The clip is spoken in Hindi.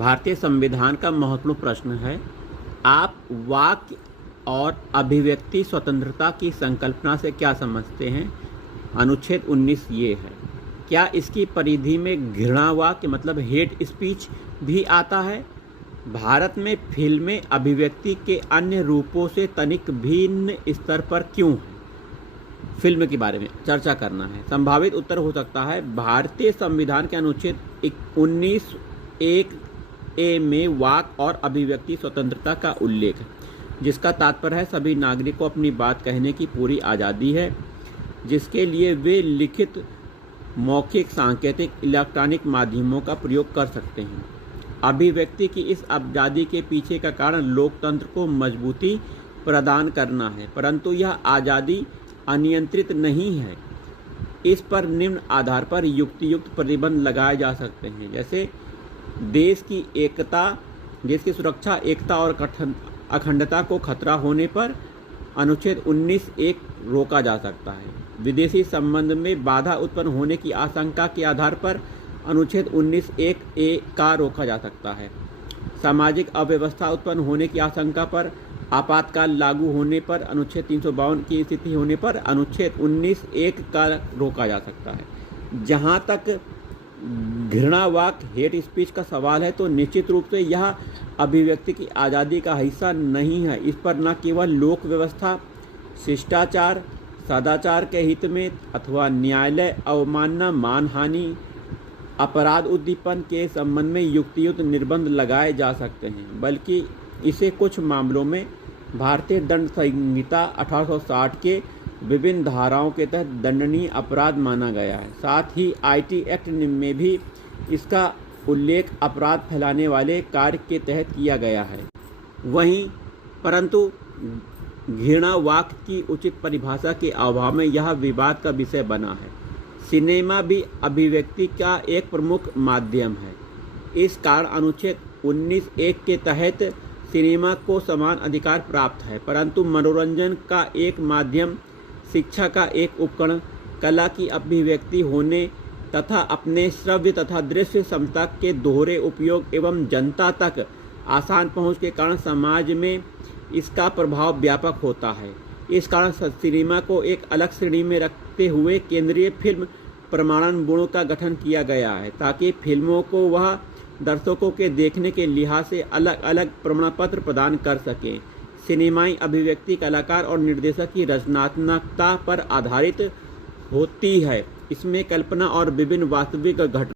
भारतीय संविधान का महत्वपूर्ण प्रश्न है। आप वाक्य और अभिव्यक्ति स्वतंत्रता की संकल्पना से क्या समझते हैं? अनुच्छेद 19 ये है। क्या इसकी परिधि में घृणा वाक्य मतलब हेट स्पीच भी आता है? भारत में फिल्में अभिव्यक्ति के अन्य रूपों से तनिक भिन्न स्तर पर क्यों हैं? फिल्म के बारे में चर्चा करना है। संभावित उत्तर हो सकता है भारतीय संविधान के अनुच्छेद 19(1)(a) में वाक और अभिव्यक्ति स्वतंत्रता का उल्लेख है, जिसका तात्पर्य है सभी नागरिक को अपनी बात कहने की पूरी आज़ादी है, जिसके लिए वे लिखित, मौखिक, सांकेतिक, इलेक्ट्रॉनिक माध्यमों का प्रयोग कर सकते हैं। अभिव्यक्ति की इस आज़ादी के पीछे का कारण लोकतंत्र को मजबूती प्रदान करना है, परंतु यह आज़ादी अनियंत्रित नहीं है। इस पर निम्न आधार पर युक्तियुक्त प्रतिबंध लगाए जा सकते हैं, जैसे देश की एकता, देश की सुरक्षा, एकता और अखंडता को खतरा होने पर अनुच्छेद 19(1) रोका जा सकता है। विदेशी संबंध में बाधा उत्पन्न होने की आशंका के आधार पर अनुच्छेद 19(1)(a) का रोका जा सकता है। सामाजिक अव्यवस्था उत्पन्न होने की आशंका पर आपातकाल लागू होने पर अनुच्छेद 352 की स्थिति होने पर अनुच्छेद 19(1) का रोका जा सकता है। जहां तक घृणा वाक्य हेट स्पीच का सवाल है तो निश्चित रूप से यह अभिव्यक्ति की आज़ादी का हिस्सा नहीं है। इस पर न केवल लोक व्यवस्था, शिष्टाचार, सदाचार के हित में अथवा न्यायालय अवमानना, मानहानि, अपराध उद्दीपन के संबंध में युक्तियुक्त निर्बंध लगाए जा सकते हैं, बल्कि इसे कुछ मामलों में भारतीय दंड संहिता 1860 के विभिन्न धाराओं के तहत दंडनीय अपराध माना गया है। साथ ही IT एक्ट में भी इसका उल्लेख अपराध फैलाने वाले कार्य के तहत किया गया है। वहीं परंतु घृणा वाक्य की उचित परिभाषा के अभाव में यह विवाद का विषय बना है। सिनेमा भी अभिव्यक्ति का एक प्रमुख माध्यम है। इस कारण अनुच्छेद 19(1) के तहत सिनेमा को समान अधिकार प्राप्त है, परंतु मनोरंजन का एक माध्यम, शिक्षा का एक उपकरण, कला की अभिव्यक्ति होने तथा अपने श्रव्य तथा दृश्य क्षमता के दोहरे उपयोग एवं जनता तक आसान पहुंच के कारण समाज में इसका प्रभाव व्यापक होता है। इस कारण सिनेमा को एक अलग श्रेणी में रखते हुए केंद्रीय फिल्म प्रमाणन बोर्ड का गठन किया गया है, ताकि फिल्मों को वह दर्शकों के देखने के लिहाज से अलग अलग प्रमाण पत्र प्रदान कर सकें। सिनेमाई अभिव्यक्ति कलाकार और निर्देशक की रचनात्मकता पर आधारित होती है। इसमें कल्पना और विभिन्न वास्तविक घटना